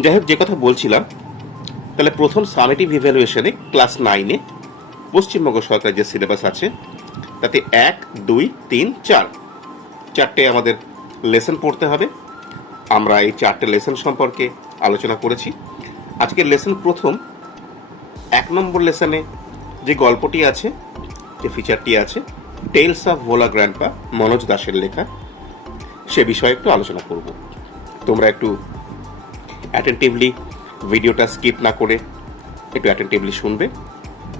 যাই হোক, যে কথা বলছিলাম, তাহলে প্রথম সামেটিভ ইভ্যালুয়েশনে ক্লাস 9-এ পশ্চিমবঙ্গ সরকারের যে সিলেবাস আছে তাতে 1, 2, 3, 4 চারটে আমাদের লেসন পড়তে হবে। আমরা এই 4টে লেসন সম্পর্কে আলোচনা করেছি। আজকের লেসন প্রথম 1 নম্বর লেসনে যে গল্পটি আছে, যে ফিচারটি আছে, tales of Bhola grandpa, Manoj দাসের লেখা, সে বিষয়ে একটু আলোচনা করব। তোমরা একটু অ্যাটেন্টিভলি ভিডিওটা স্কিপ না করে একটু অ্যাটেন্টিভলি শুনবে,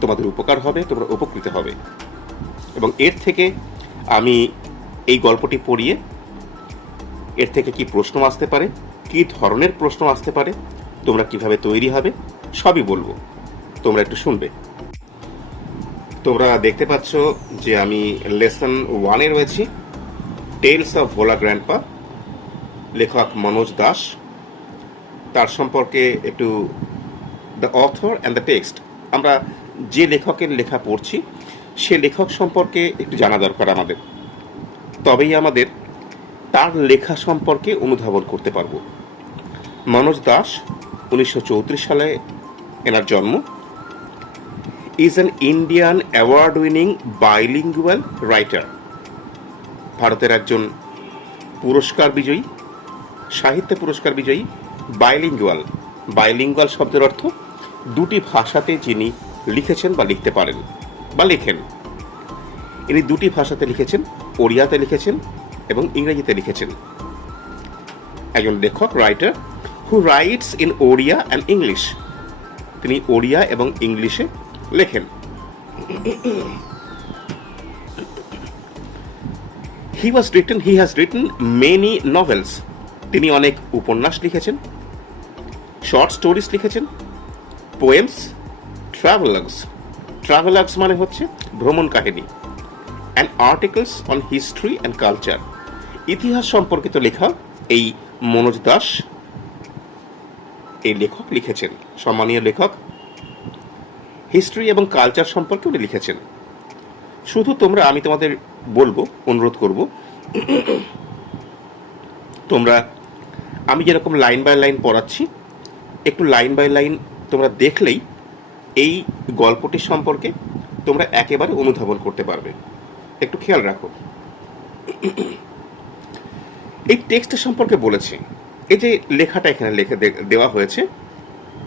তোমাদের উপকার হবে, তোমরা উপকৃত হবে। এবং এর থেকে আমি এই গল্পটি পড়িয়ে এর থেকে কি প্রশ্ন আসতে পারে, কি ধরনের প্রশ্ন আসতে পারে, তোমরা কিভাবে তৈরি হবে, সবই বলবো। তোমরা একটু শুনবে। তোমরা দেখতে পাচ্ছ যে আমি লেসন 1-এ রয়েছি, টেলস অফ ভোলা গ্র্যান্ডপা, লেখক মনোজ দাস। তার সম্পর্কে একটু the author and the text, আমরা যে লেখকের লেখা পড়ছি সে লেখক সম্পর্কে একটু জানা দরকার আমাদের, তবেই আমাদের তার লেখা সম্পর্কে অনুধাবন করতে পারব। মনোজ দাস 1934 সালে এনার জন্ম। Is an Indian award winning bilingual writer, ভারতের একজন পুরস্কার বিজয়ী, সাহিত্য পুরস্কার বিজয়ী। বাইলিঙ্গুয়াল শব্দের অর্থ দুটি ভাষাতে যিনি লিখেছেন বা লিখতে পারেন বা লেখেন। ইনি দুটি ভাষাতে লিখেছেন, ওড়িয়াতে লিখেছেন এবং ইংরেজিতে লিখেছেন। একজন লেখক, writer, who writes in Odia and English. তিনি ওড়িয়া এবং ইংলিশে লেখেন। He has written many novels. তিনি অনেক উপন্যাস লিখেছেন, শর্ট স্টোরিজ লিখেছেন, পোয়েমস, ট্রাভেলগস মানে হচ্ছে ভ্রমণ কাহিনী, and articles on history and culture. ইতিহাস সম্পর্কিত লেখা এই মনোজ দাস, এই লেখক লিখেছেন, সম্মানীয় লেখক। হিস্ট্রি এবং কালচার সম্পর্কে উনি লিখেছেন। শুধু আমি তোমাদের বলবো, অনুরোধ করব, তোমরা আমি যেরকম লাইন বাই লাইন পড়াচ্ছি, একটু লাইন বাই লাইন তোমরা দেখলেই এই গল্পটি সম্পর্কে তোমরা একেবারে অনুধাবন করতে পারবে। একটু খেয়াল রাখো। এই টেক্সট সম্পর্কে বলেছে, এই যে লেখাটা এখানে দেওয়া হয়েছে,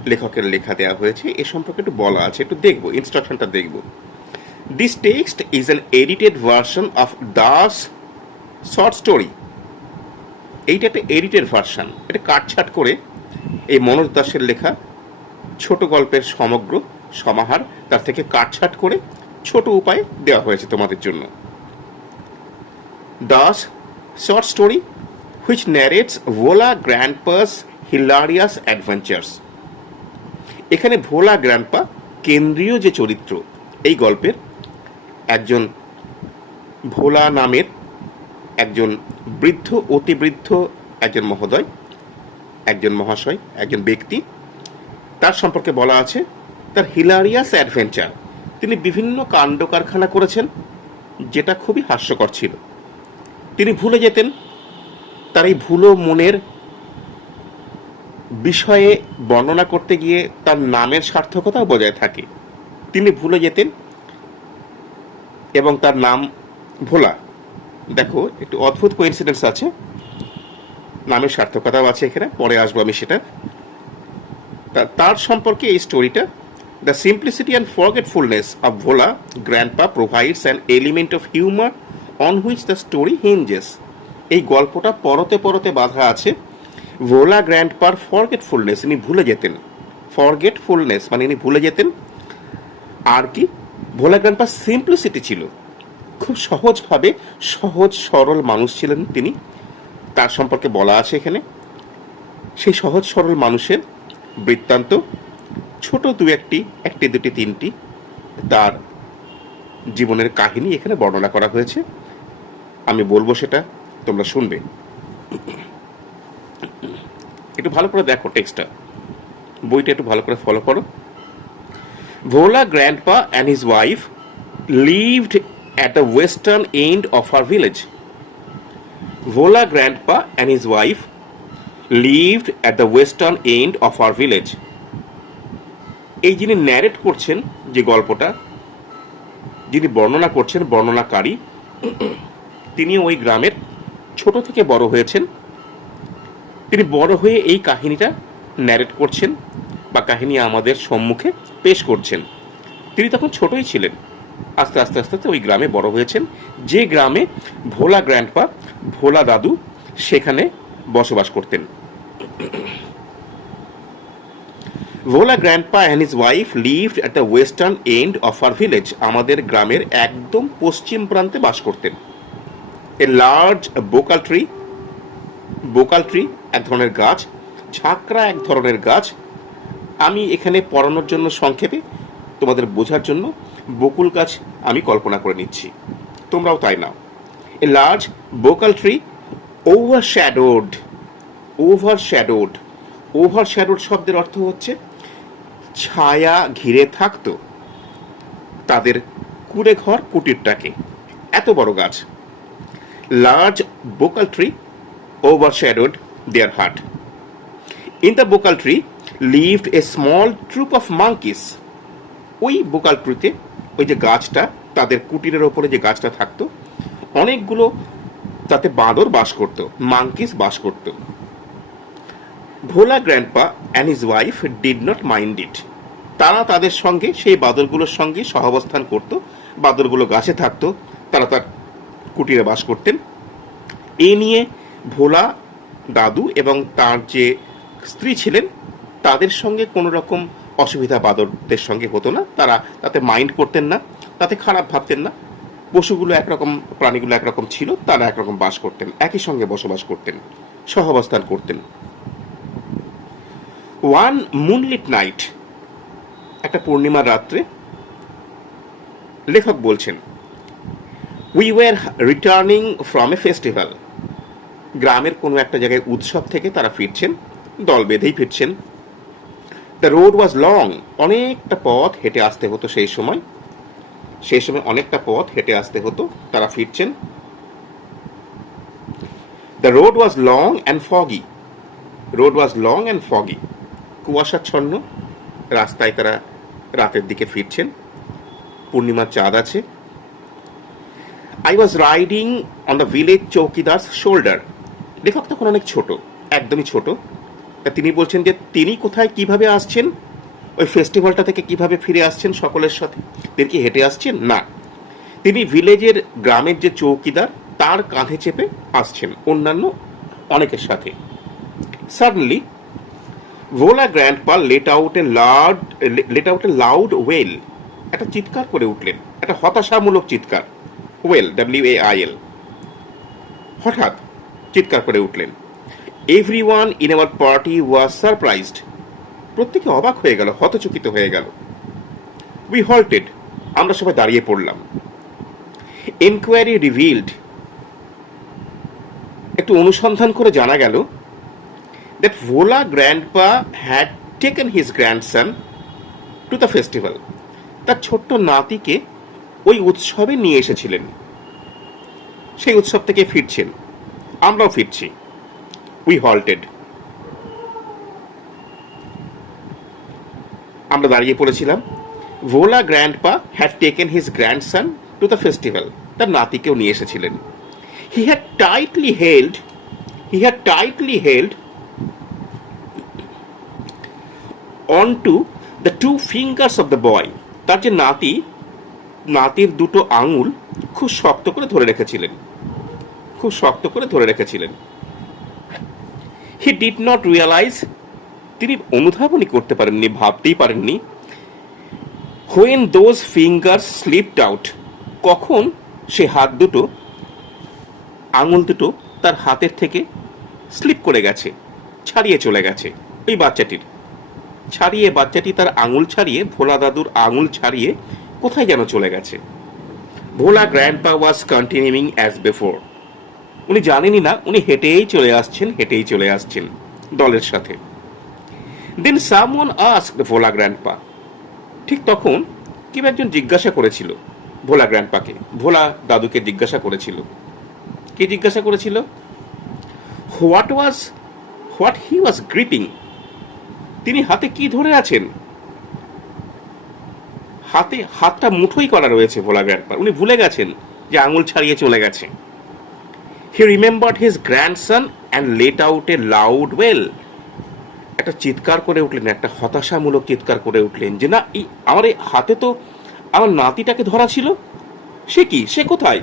লেখকের লেখা দেওয়া হয়েছে, এ সম্পর্কে একটু বলা আছে, একটু দেখবো, ইনস্ট্রাকশনটা দেখবো। This text is an edited version of Das short story. এইটা একটা এডিটেড ভার্সন, এটা কাটছাট করে এই মনোজ দাসের লেখা ছোট গল্পের সমগ্র সমাহার, তার থেকে কাটছাট করে ছোট উপায়ে দেওয়া হয়েছে তোমাদের জন্য। This short story which narrates Bhola grandpa's hilarious adventures. এখানে ভোলা গ্র্যান্ডপা কেন্দ্রীয় যে চরিত্র এই গল্পের, একজন ভোলা নামের একজন বৃদ্ধ, অতিবৃদ্ধ একজন মহোদয়, একজন মহাশয়, একজন ব্যক্তি, তার সম্পর্কে বলা আছে তার হিলারিয়াস অ্যাডভেঞ্চার। তিনি বিভিন্ন কাণ্ড কারখানা করেছেন যেটা খুবই হাস্যকর ছিল। তিনি ভুলে যেতেন, তার এই ভুলো মনের বিষয়ে বর্ণনা করতে গিয়ে তার নামের সার্থকতাও বজায় থাকে। তিনি ভুলে যেতেন এবং তার নাম ভোলা। দেখো, একটু অদ্ভুত কোইন্সিডেন্স আছে, নামের সার্থকতাও আছে এখানে, পরে আসবো আমি সেটা। তার সম্পর্কে এই স্টোরিটা, the simplicity and forgetfulness of Bhola grandpa provides an element of humour on which the story hinges. এই গল্পটা পরতে পরতে বাঁধা আছে ভোলা গ্র্যান্ডপার ফরগেটফুলনেস, ইনি ভুলে যেতেন। ফরগেটফুলনেস মানে ইনি ভুলে যেতেন। আর কি, ভোলা গ্র্যান্ডপার সিম্পলিসিটি ছিল, খুব সহজভাবে সহজ সরল মানুষ ছিলেন তিনি, তার সম্পর্কে বলা আছে এখানে। সেই সহজ সরল মানুষের বৃত্তান্ত, ছোট একটি দুটি তিনটি তার জীবনের কাহিনী এখানে বর্ণনা করা হয়েছে। আমি বলবো সেটা, তোমরা শুনবে। একটু ভালো করে দেখো টেক্সটটা, বইটা একটু ভালো করে ফলো করো। ভোলা grandpa and his wife lived at the western end of her village. Vola grandpa and his wife lived at the western end of our village. এই যিনি ন্যারেট করছেন, যে গল্পটা যিনি বর্ণনা করছেন, বর্ণনাকারী, তিনি ওই গ্রামের ছোট থেকে বড় হয়েছেন। তিনি বড় হয়ে এই কাহিনীটা ন্যারেট করছেন বা কাহিনী আমাদের সম্মুখে পেশ করছেন। তিনি তখন ছোটই ছিলেন, আস্তে আস্তে আস্তে আস্তে ওই গ্রামে বড় হয়েছেন, যে গ্রামে ভোলা গ্র্যান্ডপা, ভোলা দাদু সেখানে বসবাস করতেন। Bhola grandpa and his wife lived at the western end of our village, আমাদের গ্রামের একদম পশ্চিম প্রান্তে বাস করতেন। A large bakul tree, bakul tree এক ধরনের গাছ, ঝাঁকড়া এক ধরনের গাছ। আমি এখানে পড়ানোর জন্য সংক্ষেপে তোমাদের বোঝার জন্য বকুল গাছ আমি কল্পনা করে নিচ্ছি, তোমরাও তাই নাও। এ লার্জ বোকাল ট্রি ওভারশ্যাডোড, ওভারশ্যাডোড, ওভারশ্যাডোড শব্দের অর্থ হচ্ছে ছায়া ঘিরে থাকতো তাদের কুড়ে ঘর, কুটিরটাকে। এত বড় গাছ। Large bakul tree overshadowed their hut. In the bokal tree lived a small troop of monkeys. ওই বোকাল ট্রিতে, ওই যে গাছটা, তাদের কুটিরের ওপরে যে গাছটা থাকতো, অনেকগুলো তাতে বাঁদর বাস করত, মাঙ্কিস বাস করত। Bhola grandpa and his wife did not mind it, তারা তাদের সঙ্গে, সেই বাঁদরগুলোর সঙ্গে সহাবস্থান করত, বাঁদরগুলো গাছে থাকতো, তারা তার কুটিরে বাস করতেন। এ নিয়ে ভোলা দাদু এবং তার যে স্ত্রী ছিলেন তাদের সঙ্গে কোনো রকম অসুবিধা বাঁদরদের সঙ্গে হতো না, তারা তাতে মাইন্ড করতেন না, তাতে খারাপ ভাবতেন না। পশুগুলো একরকম, প্রাণীগুলো একরকম ছিল, তারা একরকম বাস করতেন, একই সঙ্গে বসবাস করতেন, সহাবস্থান করতেন। ওয়ান মুনলিট নাইট, একটা পূর্ণিমার রাত্রে, লেখক বলছেন, we were returning from a festival, গ্রামের কোনো একটা জায়গায় উৎসব থেকে তারা ফিরছেন, দল বেঁধেই ফিরছেন। দ্য রোড ওয়াজ লং, অনেকটা পথ হেঁটে আসতে হতো সেই সময়, অনেকটা পথ হেঁটে আসতে হতো, তারা ফিরছেন। The road was long and foggy, road was long and foggy, কুয়াশাচ্ছন্ন রাস্তায় তারা রাতের দিকে ফিরছেন, পূর্ণিমার চাঁদ আছে। I was riding on the village chowkidar's shoulder, লেখক তখন অনেক ছোট, একদমই ছোট। তিনি বলছেন যে তিনি কোথায় কিভাবে আসছেন, ওই ফেস্টিভ্যালটা থেকে কিভাবে ফিরে আসছেন সকলের সাথে, তিনি কি হেঁটে আসছেন? না, তিনি ভিলেজের, গ্রামের যে চৌকিদার তার কাঁধে চেপে আসছেন অন্যান্য অনেকের সাথে। সাডেনলি ভোলা গ্র্যান্ডপা লেট আউট এ লাউড ওয়েল, একটা চিৎকার করে উঠলেন, একটা হতাশামূলক চিৎকার। ওয়েল, WAIL, হঠাৎ চিৎকার করে উঠলেন। Everyone in our party was surprised, প্রত্যেকে অবাক হয়ে গেল, হতচকিত হয়ে গেল। উই হল্টেড, আমরা সবাই দাঁড়িয়ে পড়লাম। এনকোয়ারি রিভিলড, একটু অনুসন্ধান করে জানা গেল, that Bhola grandpa had taken his grandson to the festival, তার ছোট্ট নাতিকে ওই উৎসবে নিয়ে এসেছিলেন, সেই উৎসব থেকে ফিরছেন, আমরাও ফিরছি। উই হল্টেড, আমরা দাঁড়িয়ে পড়েছিলাম। Bhola grandpa had taken his grandson to the festival, তার নাতিকেও নিয়ে এসেছিলেন। He had tightly held on to the two fingers of the boy, তার যে নাতির দুটো আঙুল খুব শক্ত করে ধরে রেখেছিলেন, খুব শক্ত করে ধরে রেখেছিলেন। হি ডিড নট রিয়ালাইজ, তিনি অনুধাবনই করতে পারেননি, ভাবতেই পারেননি। When those fingers slipped out, কখন সে হাত দুটো, আঙুল দুটো তার হাতের থেকে স্লিপ করে গেছে, ছাড়িয়ে চলে গেছে ওই বাচ্চাটির, ছাড়িয়ে, বাচ্চাটি তার আঙুল ছাড়িয়ে, ভোলা দাদুর আঙুল ছাড়িয়ে কোথায় যেন চলে গেছে। Bhola grandpa was continuing as before, উনি জানেনই না, উনি হেঁটেই চলে আসছেন দলের সাথে। Then someone asked Bhola grandpa, ঠিক তখন কেউ একজন জিজ্ঞাসা করেছিল ভোলা গ্র্যান্ডপাকে, ভোলা দাদুকে জিজ্ঞাসা করেছিল। কে জিজ্ঞাসা করেছিল? হোয়াট হি ওয়াজ গ্রিপিং, তিনি হাতে কি ধরে আছেন? হাতটা মুঠোই করা রয়েছে ভোলা গ্র্যান্ডপার, উনি ভুলে গেছেন যে আঙুল ছাড়িয়ে চলে গেছে। হি remembered his grandson and let out A loud well, একটা চিৎকার করে উঠলেন, একটা হতাশামূলক চিৎকার করে উঠলেন যে না, আমার এই হাতে তো আমার নাতিটাকে ধরা ছিল, সে কি, সে কোথায়?